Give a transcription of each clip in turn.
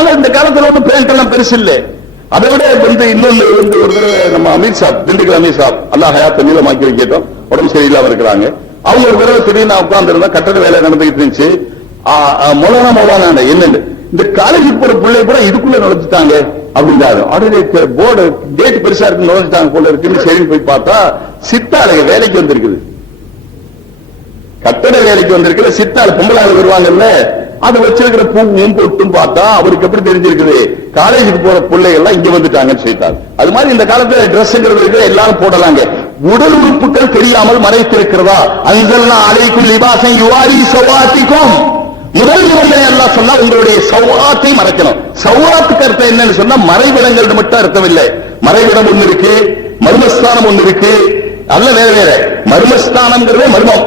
அதனால இந்த காலத்துல வந்து பேண்ட் எல்லாம் பெருசு இல்லை. அதை விட வந்து இன்னொன்னு வந்து ஒரு தடவை நம்ம அமித்ஷா திண்டுக்கல் அமித்ஷா அல்லாஹ் ஹயாத்த நீளமாக்கி வைக்கட்டும். உடம்பு சரியில்லாம இருக்கிறாங்க. அவங்க ஒரு தடவை திடீர்னு உட்கார்ந்து இருந்தா கட்டட வேலை நடந்துகிட்டு இருந்துச்சு. ஆ, ஆ, மௌலானா என்னன்னு. இந்த காலேஜுக்கு போற பிள்ளை கூட இதுக்குள்ள நுழைஞ்சிட்டாங்க அப்படின்றாரு. உடனே போர்டு டேட் பெருசா இருக்கு நுழைஞ்சிட்டாங்க போல இருக்குன்னு சரி போய் பார்த்தா சித்தாளுங்க வேலைக்கு வந்திருக்குது. கட்டட வேலைக்கு வந்திருக்கிற சித்தாள் பொம்பளாள் வருவாங்கல்ல. அது வச்சிருக்கிற பூவும் பொட்டும் பார்த்தா அவருக்கு எப்படி தெரிஞ்சிருக்குது? காலேஜுக்கு போற பிள்ளைகள்லாம் இங்க வந்துட்டாங்கன்னு சொல்லிட்டார் அது மாதிரி இந்த காலத்துல ட்ரெஸ்ங்கிறது எல்லாரும் போடலாங்க. உடல் உறுப்புகள் தெரியாமல் மறைத்திருக்கிறதா? அங்கெல்லாம் அலைக்கும் லிபாசம் யுவாரி சவாத்திக்கும். முதல் நிபந்தனை எல்லாம் சொன்னா உங்களுடைய சௌராத்தை மறைக்கணும். சௌவாத்துக்கு அர்த்தம் என்னன்னு சொன்னா மறைவிடங்கள் மட்டும் அர்த்தம் இல்லை. மறைவிடம் ஒண்ணு இருக்கு மர்மஸ்தானம் ஒண்ணு இருக்கு. அல்ல வேற வேற. மர்மஸ்தானம்ங்கிறதே மர்மம்.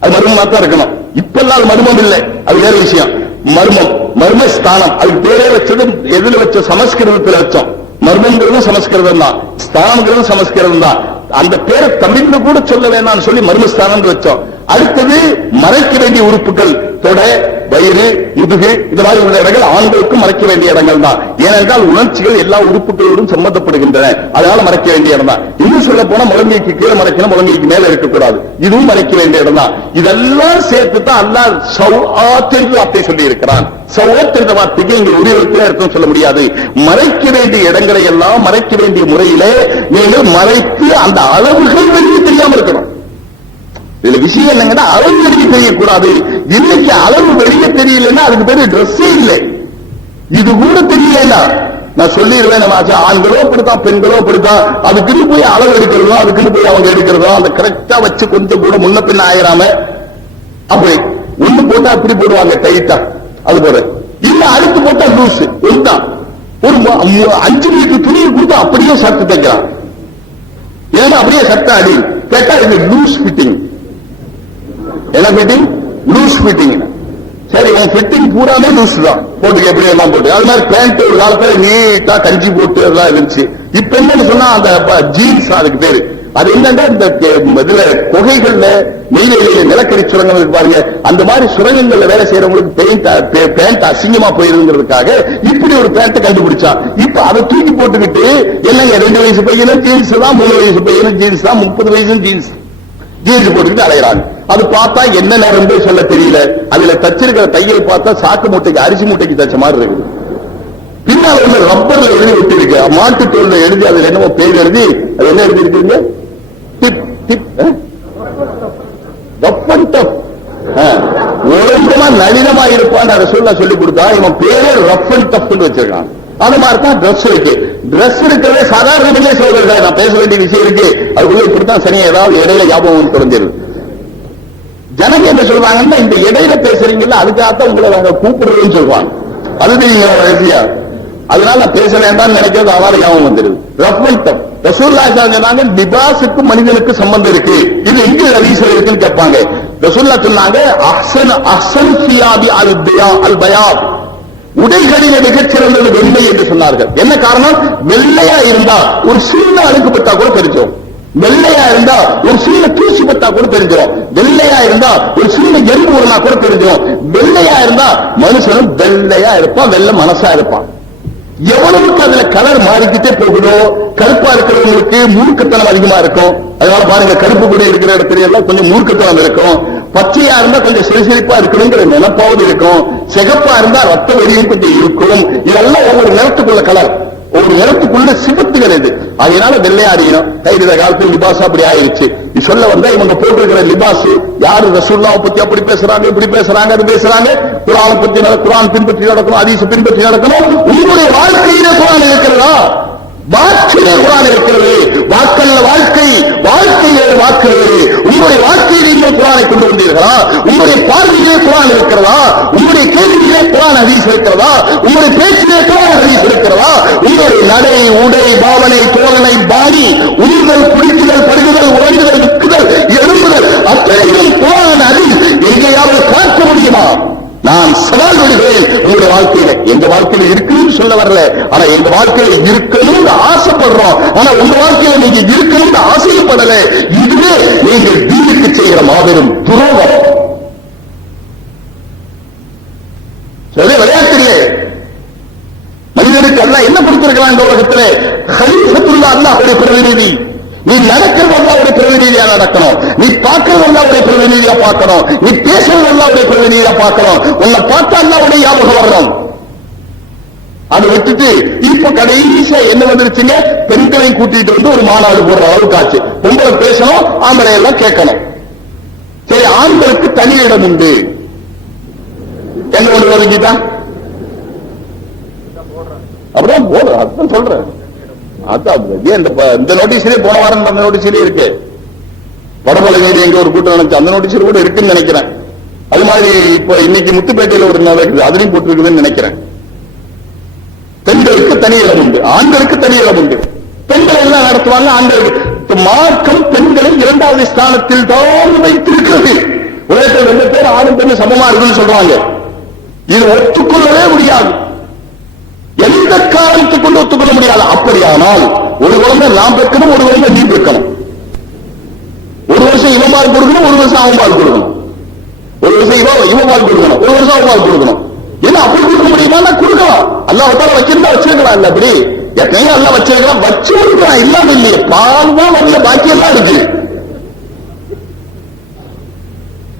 அது மர்மமா தான் இருக்கணும். இப்பெல்லாம் அது மர்மம் இல்லை. அது வேற விஷயம். மர்மம். மர்மஸ்தானம் அதுக்கு பேரே வச்சது எதுல வச்ச சமஸ்கிருதத்துல வச்சோம். மர்மங்கிறது சமஸ்கிருதம் தான். ஸ்தானம்ங்கிறதும் சமஸ்கிருதம் தான். அந்த பேரை தமிழ்னு கூட சொல்ல வேணாம்னு சொல்லி மர்மஸ்தானம் வச்சோம். அடுத்தது மறைக்க வேண்டிய உறுப்புகள். தொட வயிறு முதுகு இந்த மாதிரி உள்ள இடங்கள் ஆண்களுக்கும் மறைக்க வேண்டிய இடங்கள் தான் ஏனென்றால் உணர்ச்சிகள் எல்லா உறுப்புகளோடும் சம்பந்தப்படுகின்றன. அதனால மறைக்க வேண்டிய இடம் தான் இன்னும் சொல்ல போனா முழங்கைக்கு கீழே மறைக்கணும் முழங்கைக்கு மேல இருக்கக்கூடாது. இதுவும் மறைக்க வேண்டிய இடம் தான் இதெல்லாம் சேர்த்து தான் அல்லாஹ் சௌஆத் வார்த்தை சொல்லி இருக்கிறான் சௌஆத் என்ற வார்த்தைக்கு இங்க உருவத்தில் அர்த்தம் சொல்ல முடியாது. மறைக்க வேண்டிய இடங்களை எல்லாம் மறைக்க வேண்டிய முறையிலே நீங்கள் மறைத்து அந்த அளவுகள் வெளியே தெரியாமல் இருக்கணும். இதுல விஷயம் என்னங்கன்னா அளவு வெளியே தெரியக்கூடாது. இன்னைக்கு அளவு வெளியே தெரியலன்னா அதுக்கு பேரு ட்ரெஸ்ஸே இல்லை. இது கூட தெரியல நான் சொல்லிடுவேன் நம்ம ஆண்களோ அப்படித்தான் பெண்களோ அப்படித்தான் அதுக்குன்னு போய் அளவு எடுக்கிறதோ அதுக்குன்னு போய் அவங்க எடுக்கிறதோ அந்த கரெக்டா வச்சு கொஞ்சம் கூட முன்ன பின்ன ஆயிராம அப்படி ஒண்ணு போட்டா அப்படி போடுவாங்க டைட்டா அது போல. இல்ல அடுத்து போட்டா லூஸ் ஒன்றுதான் ஒரு அஞ்சு மீட்டர் துணியை கொடுத்து அப்படியே சர்த்து தைக்கிறான் ஏன்னா அப்படியே சட்டை அடி. கேட்டா இது லூஸ் ஃபிட்டிங் என்ன ஃபிட்டிங் லூஸ் ஃபிட்டிங் சரி என் ஃபிட்டிங் பூராமே லூஸ் தான். போட்டு எப்படி எல்லாம் போட்டு. அது மாதிரி பேண்ட் ஒரு காலத்துல நீட்டா கஞ்சி போட்டு எல்லாம் இருந்துச்சு. இப்ப என்னன்னு சொன்னா அந்த ஜீன்ஸ் அதுக்கு பேரு. அது என்னன்னா இந்த இதுல குகைகள்ல நெய்வேலியில நிலக்கரி சுரங்கம் இருப்பாருங்க பாருங்க. அந்த மாதிரி சுரங்கங்கள்ல வேலை செய்யறவங்களுக்கு பெயிண்ட் பேண்ட் அசிங்கமா போயிருங்கிறதுக்காக இப்படி ஒரு பேண்ட் கண்டுபிடிச்சான் இப்ப அதை தூக்கி போட்டுக்கிட்டு என்னங்க ரெண்டு வயசு பையனும் ஜீன்ஸ் தான் மூணு வயசு பையனும் ஜீன்ஸ் தான் முப்பது வயசும் ஜீன்ஸ் ஜீன்ஸ் போட்டுக்கிட்டு அலையிறாங்க. அது பார்த்தா என்ன நேரம் சொல்ல தெரியல. அதுல தச்சிருக்கிற தையல் பார்த்தா சாக்கு மூட்டைக்கு அரிசி மூட்டைக்கு தச்ச மாதிரி இருக்குது பின்னால் உள்ள ரப்பர்ல எழுதி விட்டுருக்கு மாட்டு தோல்ல எழுதி அதுல என்னமோ பேர் எழுதி அது என்ன எழுதி இருக்கீங்க டிப் டிப் ரப்பன் டப் ஒழுங்கமா நளினமா இருப்பான் அதை சொல்ல சொல்லி கொடுத்தா இவன் பேரே ரஃப் அண்ட் டப்னு வச்சிருக்கான். அது மாதிரி தான் ட்ரெஸ் இருக்கு. ட்ரெஸ் இருக்கிறதே சாதாரண சொல்றது நான் பேச வேண்டிய விஷயம் இருக்கு. அதுக்குள்ள இப்படித்தான் சனியா ஏதாவது இடையில ஞாபகம் குறைஞ்சிருது ஜனங்க என்ன சொல்றாங்கன்னா இந்த இடையில பேசுறீங்கல்ல அதுக்காகத்தான் உங்களை நாங்க கூப்பிடுறோம்னு சொல்லுவாங்க. அது நீங்க ரசியா அதனால நான் பேச வேண்டாம்னு நினைக்கிறது அவாறு ஞாபகம் வந்துருது ரஃபல்டம் ரசூல்லா சொன்னாங்க லிபாஸுக்கு மனிதனுக்கு சம்பந்தம் இருக்கு. இது எங்க ஹதீஸ்ல இருக்குன்னு கேட்பாங்க. ரசூல்லா சொன்னாங்க அஹ்சன் அஹ்சன் சியாபி அல் பயா அல் பயாப் உடைகளில் மிகச்சிறந்தது வெள்ளை என்று சொன்னார்கள். என்ன காரணம்? வெள்ளையா இருந்தா ஒரு சின்ன அழுக்குப்பட்டா கூட தெரிஞ்சோம். வெள்ளையா இருந்தா ஒரு சின்ன தூசி பத்தா கூட தெரிஞ்சிடும் வெள்ளையா இருந்தா ஒரு சின்ன எறும்பு உருளா கூட தெரிஞ்சிடும் வெள்ளையா இருந்தா மனுஷனும் வெள்ளையா இருப்பான் வெள்ளை மனசா இருப்பான். எவ்வளவுக்கு அதுல கலர் மாறிக்கிட்டே போகுதோ கருப்பா இருக்கிறவங்களுக்கு மூர்க்கத்தனம் அதிகமா இருக்கும். அதனால பாருங்க கருப்பு கூட இருக்கிற இடத்துல எல்லாம் கொஞ்சம் மூர்க்கத்தனம் இருக்கும். பச்சையா இருந்தா கொஞ்சம் சிறுசிரிப்பா இருக்கணுங்கிற நினைப்பாவது இருக்கும். சிகப்பா இருந்தா ரத்த வெளியும் கொஞ்சம் இருக்கும் இதெல்லாம் ஒவ்வொரு நிறத்துக்குள்ள கலர் ஒரு இடத்துக்குள்ள சிவத்துகள் இது. அதனால வெள்ளையாடியும் இந்த காலத்தில் லிபாஸ் அப்படி ஆயிருச்சு. சொல்ல வந்தா இவங்க போட்டிருக்கிற லிபாஸ் யாரு ரசூல்லாவை பத்தி அப்படி பேசுறாங்க இப்படி பேசுறாங்க அது பேசுறாங்க. குரானை பத்தி குரான் பின்பற்றி நடக்கணும் அதீச பின்பற்றி நடக்கணும். உங்களுடைய வாழ்க்கையிலே குரான் இருக்கிறதா? வாக்கிலே குரான் இருக்கிறது. வாக்கல்ல வாழ்க்கை வாழ்க்கையிலே வாக்குறது உங்களுடைய வாழ்க்கையில் நீங்கள் குரானை கொண்டு வந்தீர்களா? உங்களுடைய பார்வையிலே குரான் இருக்கிறதா? உங்களுடைய கேள்வியிலே குரான் அதிகம் இருக்கிறதா? உங்களுடைய பேச்சிலே குரான் அதிகம் இருக்கிறதா? உங்களுடைய நடை உடை பாவனை தோழனை பாடி உயிர்கள் குடிக்குதல் படுகுதல் உறங்குதல் நிற்குதல் எழும்புதல் அத்தனையும் குரான் ஹதீஸ் எங்கேயாவது பார்க்க முடியுமா நான் சவால் விடுகிறேன் உங்களுடைய வாழ்க்கையில எங்க வாழ்க்கையில இருக்குன்னு சொல்ல வரல. ஆனா எங்க வாழ்க்கையில இருக்கணும்னு ஆசைப்படுறோம். ஆனா உங்க வாழ்க்கையில நீங்க இருக்கணும்னு ஆசையப்படல இதுவே நீங்கள் வீட்டுக்கு செய்யற மாபெரும் துரோகம். சொல்லி மனிதனுக்கு அல்லாஹ் என்ன கொடுத்திருக்கலாம் இந்த உலகத்திலே? ஹலீஃபத்துல்லா அவருடைய பிரதிநிதி. நீ நடக்கிறது அல்லாவுடைய பிரதிநிதியா நடக்கணும். நீ பார்க்கறது அல்லாவுடைய பிரதிநிதியா பார்க்கணும். நீ பேசுறது அல்லாவுடைய பிரதிநிதியா பார்க்கணும். உன்னை பார்த்தா அல்லாவுடைய ஞாபகம் வரணும். அதை விட்டுட்டு இப்ப கடைசியா என்ன வந்துருச்சுங்க? பெண்களையும் கூட்டிட்டு வந்து ஒரு மாநாடு போடுற அளவுக்கு ஆச்சு. பொம்பளை பேசணும் ஆம்பளை எல்லாம் கேட்கணும். சரி ஆண்களுக்கு தனி இடம் உண்டு. என்ன ஒன்று ஒதுக்கிட்டான் அப்படிதான் போடுறேன் அதான் சொல்றேன். அதான் இந்த இந்த நோட்டீஸ்லயே போன வாரம் அந்த நோட்டீஸ்லயே இருக்கு. வடமலை மீடி எங்க ஒரு கூட்டம் நடந்துச்சு. அந்த நோட்டீஸ்ல கூட இருக்குன்னு நினைக்கிறேன். அது மாதிரி இப்ப இன்னைக்கு முத்துப்பேட்டையில ஒரு இருக்குது. அதுலயும் போட்டிருக்குதுன்னு நினைக்கிறேன். பெண்களுக்கு தனி இடம் உண்டு. ஆண்களுக்கு தனி இடம் உண்டு. பெண்கள் எல்லாம் நடத்துவாங்க ஆண்களுக்கு. மார்க்கம் பெண்களை இரண்டாவது ஸ்தானத்தில் தான் வைத்திருக்கிறது. உலகத்தில் ரெண்டு பேர் ஆணும் பெண்ணு சமமா இருக்குன்னு சொல்றாங்க. இது ஒத்துக்கொள்ளவே முடியாது. எந்த காரணத்தை கொண்டு ஒத்துக்கொள்ள முடியாது. அப்படியானால் ஒரு குழந்தை நாம் பெற்கணும் ஒரு குழந்தை நீ பெற்கணும் ஒரு வருஷம் இவன் பால் கொடுக்கணும் ஒரு வருஷம் அவன் பால் கொடுக்கணும். ஒரு வருஷம் இவன் இவன் பால் கொடுக்கணும் ஒரு வருஷம் அவன் பால் கொடுக்கணும். என்ன அப்படி கொடுக்க முடியுமா? கொடுக்கலாம். அல்லாஹ் தால வச்சிருந்தா வச்சிருக்கலாம் இல்ல அப்படி எத்தனையோ எல்லாம் வச்சிருக்கலாம் வச்சு கொடுக்கலாம். இல்லாம இல்லையே. பால் தான் வரல பாக்கி எல்லாம் இருக்கு.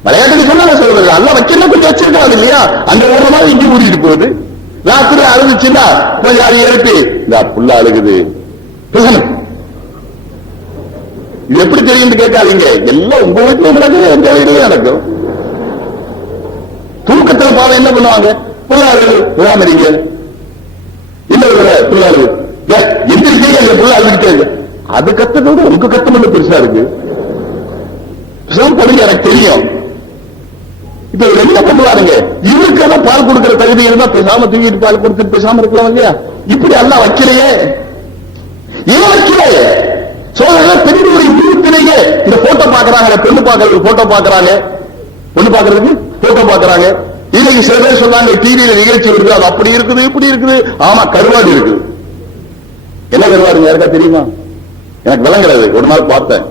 விளையாட்டுக்கு சொன்னா நான் சொல்றது அல்ல வைக்கணும் கொஞ்சம் வச்சிருக்காது இல்லையா? அந்த ஒரு மாதிரி இங்க கூட்டிட்டு போகுது. ராத்திரி அழுதுச்சுன்னா கொஞ்சம் அதை எழுப்பி இந்த புள்ள அழுகுது. பேசணும் இது எப்படி தெரியும் கேட்காதீங்க எல்லாம் உங்க வீட்டுல நடக்குது எங்க வீட்டுலயும் நடக்கும். தூக்கத்துல பாவம் என்ன பண்ணுவாங்க? புள்ளாரு விடாமறீங்க இல்ல இல்ல புள்ளாரு எந்திரிக்கீங்க இல்ல புள்ள அழுதுகிட்டே அது கத்ததை விட உங்க கத்தம் மட்டும் பெருசா இருக்கு. படுங்க எனக்கு தெரியும். இப்ப என்ன பண்ணுவாருங்க? இவருக்கு எல்லாம் பால் கொடுக்கிற தகுதி இருந்தா பேசாம தூக்கிட்டு பால் கொடுத்துட்டு பேசாம இருக்கலாம் இல்லையா? இப்படி எல்லாம் வைக்கலையே. ஏன் வைக்கலையே சோழர்கள பெண்களுடைய உருவத்திலேயே இந்த போட்டோ பாக்குறாங்க பெண்ணு பாக்குறதுக்கு போட்டோ பாக்குறாங்க பொண்ணு பாக்குறதுக்கு போட்டோ பாக்குறாங்க இன்னைக்கு சில பேர் சொன்னாங்க டிவியில நிகழ்ச்சி இருக்கு அது அப்படி இருக்குது இப்படி இருக்குது. ஆமா கருவாடு இருக்குது. என்ன கருவாடுங்க யாருக்கா தெரியுமா? எனக்கு விளங்குறது ஒரு நாள் பார்த்தேன்.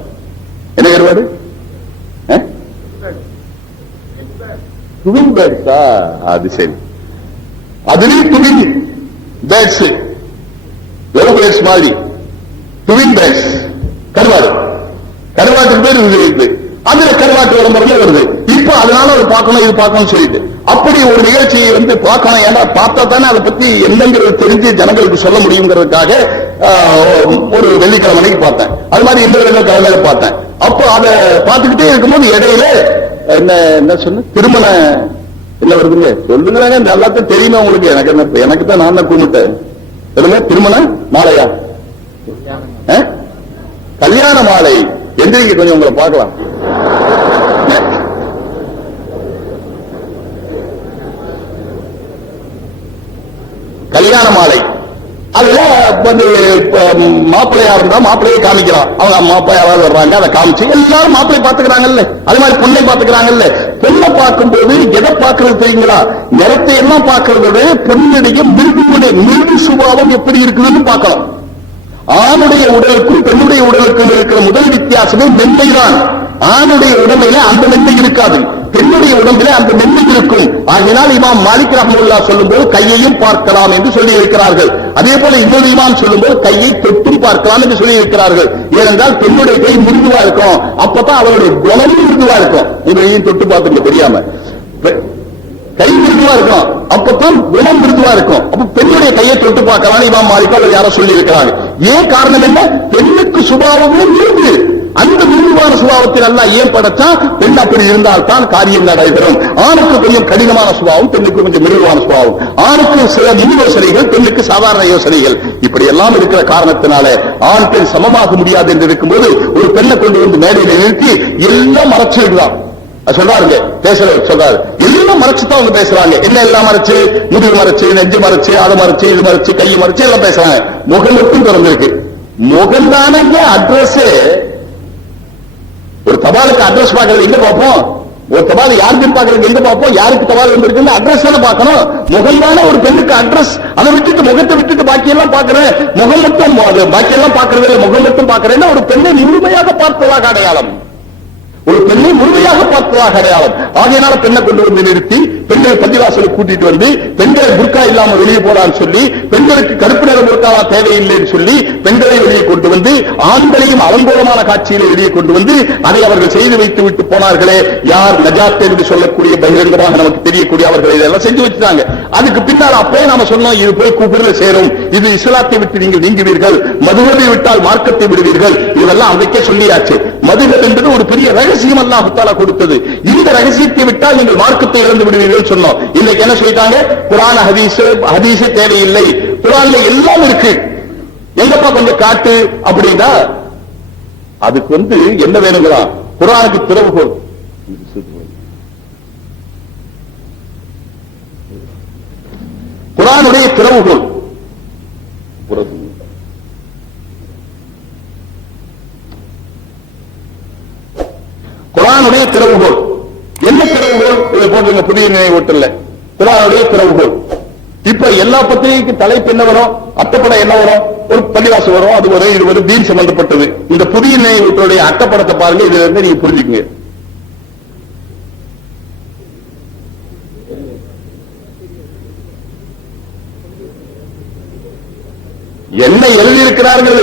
என்ன கருவாடு? ஆ? பேட்ஸா அது சரி. அதுலயும் துவின் பேட்ஸ் எவ்வளவு பேர்ட்ஸ் மாதிரி. ட்வின் பேட்ஸ் கருவாடு. கருவாட்டுக்கு பேர் இது இருக்கு அதுல கருவாட்டு விளம்பரமே வருது. இப்ப அதனால அது பார்க்கணும் இது பார்க்கணும் சொல்லிட்டு. அப்படி ஒரு நிகழ்ச்சியை வந்து பார்க்கணும். ஏன்னா பார்த்தா தானே அதை பத்தி என்னங்கிறது தெரிஞ்சு ஜனங்களுக்கு சொல்ல முடியுங்கிறதுக்காக ஆஹ், ஒரு வெள்ளிக்கிழமைக்கு பார்த்தேன். அது மாதிரி இந்த வெள்ளிக்கிழமையில பார்த்தேன். அப்போ அதை பார்த்துக்கிட்டே இருக்கும்போது இடையில என்ன என்ன சொன்ன? திருமண என்ன வருதுங்க? சொல்லுங்க இந்த எல்லாத்தையும் தெரியுமா உங்களுக்கு? எனக்கு என்ன எனக்கு தான் நான் தான் கும்பிட்டேன் சொல்லுங்க திருமண மாலையா? கல்யாண மாலை. எந்திரிங்க கொஞ்சம் உங்களை பார்க்கலாம். கல்யாண மாலை. அதுல வந்து மாப்பிள்ளையா இருந்தா மாப்பிள்ளையை காமிக்கிறான் அவங்க மாப்பிள்ளை யாராவது வர்றாங்க அதை காமிச்சு எல்லாரும் மாப்பிள்ளை பாத்துக்கிறாங்கல்ல அது மாதிரி பொண்ணை பாத்துக்கிறாங்கல்ல பொண்ணை பார்க்கும்போது எதை பார்க்கறது தெரியுங்களா? நிறத்தை எல்லாம் பார்க்கறத பொண்ணுடைய பெண்ணுடைய மிருகமுடைய மிருகு சுபாவம் எப்படி இருக்குதுன்னு பார்க்கலாம் ஆணுடைய உடலுக்கும் பெண்ணுடைய உடலுக்கும் இருக்கிற முதல் வித்தியாசமே மென்மை தான் ஆணுடைய உடம்பில அந்த மென்மை இருக்காது. பெண்ணுடைய உடம்பில அந்த மென்மை இருக்கும். ஆகினால் இமாம் மாலிக் ரஹமுல்லா சொல்லும்போது கையையும் பார்க்கலாம் என்று சொல்லி இருக்கிறார்கள் அதே போல இன்னொரு இமாம் சொல்லும்போது கையை தொட்டும் பார்க்கலாம் என்று சொல்லி இருக்கிறார்கள் ஏனென்றால் பெண்ணுடைய கை மிருதுவா இருக்கும். அப்பதான் அவருடைய குணமும் மிருதுவா இருக்கும். இவரையும் தொட்டு பார்த்துட்டு தெரியாம கை மிருதுவா இருக்கும். அப்பதான் குணம் மிருதுவா இருக்கும். அப்ப பெண்ணுடைய கையை தொட்டு பார்க்கலாம் இமாம் மாலிக் அவர் யாரோ சொல்லி இருக்கிறார்கள் ஏன் காரணம் என்ன? பெண்ணுக்கு சுபாவமும் இருந்து அந்த மிருதுவான சுபாவத்தில் எல்லாம் ஏன் படைச்சா? பெண் அப்படி இருந்தால் தான் காரியம் நடைபெறும். ஆணுக்கு கொஞ்சம் கடினமான சுபாவம் பெண்ணுக்கு கொஞ்சம் மிருதுவான சுபாவம். ஆணுக்கு சில மின் யோசனைகள் பெண்ணுக்கு சாதாரண யோசனைகள். இப்படி எல்லாம் இருக்கிற காரணத்தினால ஆண் பெண் சமமாக முடியாது என்று இருக்கும்போது ஒரு பெண்ணை கொண்டு வந்து மேடையில் நிறுத்தி எல்லாம் மறைச்சிருக்கிறான் சொல்றாருங்க பேசுற சொல்றாரு. எல்லாம் மறைச்சு தான் அவங்க பேசுறாங்க? என்ன எல்லாம் மறைச்சு? முதுகு மறைச்சு நெஞ்சு மறைச்சு அதை மறைச்சு இது மறைச்சு கை மறைச்சு எல்லாம் பேசுறாங்க. முகம் மட்டும் திறந்திருக்கு? முகம் தானே அட்ரஸ் ஒரு தபாலுக்கு அட்ரஸ் பாக்குறது எங்க பார்ப்போம்? ஒரு தபால் யாருக்கு பாக்குறது எங்க பார்ப்போம்? யாருக்கு தபால் வந்திருக்குன்னு அட்ரஸ் தானே பார்க்கணும். முகம் தானே ஒரு பெண்ணுக்கு அட்ரஸ் அதை விட்டுட்டு முகத்தை விட்டுட்டு பாக்கி எல்லாம் பாக்குறேன் முகம் மட்டும் பாக்கி எல்லாம் பாக்குறது இல்லை முகம் மட்டும் பாக்குறேன்னா ஒரு பெண்ணை முழுமையாக பார்த்ததாக அடையாளம். ஒரு பெண்ணை முழுமையாக பார்த்ததாக அடையாளம். ஆகையினால பெண்ணை கொண்டு வந்து நிறுத்தி பெண்களை பள்ளிவாசலை கூட்டிட்டு வந்து பெண்களை புர்கா இல்லாம வெளியே போடான்னு சொல்லி பெண்களுக்கு கருப்பு நிற புர்காவா தேவையில்லைன்னு சொல்லி பெண்களை வெளியே கொண்டு வந்து ஆண்களையும் அலங்கோலமான காட்சியில வெளியே கொண்டு வந்து அதை அவர்கள் செய்து வைத்து விட்டு போனார்களே யார் நஜாத் என்று சொல்லக்கூடிய பகிரங்கமாக நமக்கு தெரியக்கூடிய அவர்கள் இதெல்லாம் செஞ்சு வச்சுட்டாங்க. அதுக்கு பின்னால் அப்பவே நாம சொன்னோம் இது போய் கூப்பிடுல சேரும். இது இஸ்லாத்தை விட்டு நீங்கள் நீங்குவீர்கள். மதுகதை விட்டால் மார்க்கத்தை விடுவீர்கள். இதெல்லாம் அன்றைக்கே சொல்லியாச்சு. மதுகள் என்பது ஒரு பெரிய ரகசியம் அல்லாஹ் தாலா கொடுத்தது. இந்த ரகசியத்தை விட்டால் நீங்கள் மார்க்கத்தை இழந்து விடுவீர்கள். சொன்னோம். இன்னைக்கு என்ன சொல்லிட்டாங்க? குரான் ஹதீஸ் ஹதீஸ் தேவையில்லை. குரான்ல எல்லாம் இருக்கு. எங்கப்பா கொஞ்சம் காட்டு அப்படின்னா அதுக்கு வந்து என்ன வேணுங்களா குரானுக்கு திறவுகோல் குரானுடைய திறவுகோல் குரானுடைய திறவுகோல் என்ன திறவுகோல் இதை போட்டுங்க புதிய நினைவூட்டல குரானுடைய திறவுகோல் இப்ப எல்லா பத்திரிகைக்கும் தலைப்பு என்ன வரும்? அட்டப்படம் என்ன வரும்? ஒரு பள்ளிவாசம் வரும். அது வரும் இது வந்து தீன் சம்பந்தப்பட்டது. இந்த புதிய நினைவுகளுடைய அட்டப்படத்தை பாருங்க. இதுல இருந்து நீங்க புரிஞ்சுக்கங்க. என்ன எழுதியிருக்கிறார்கள்?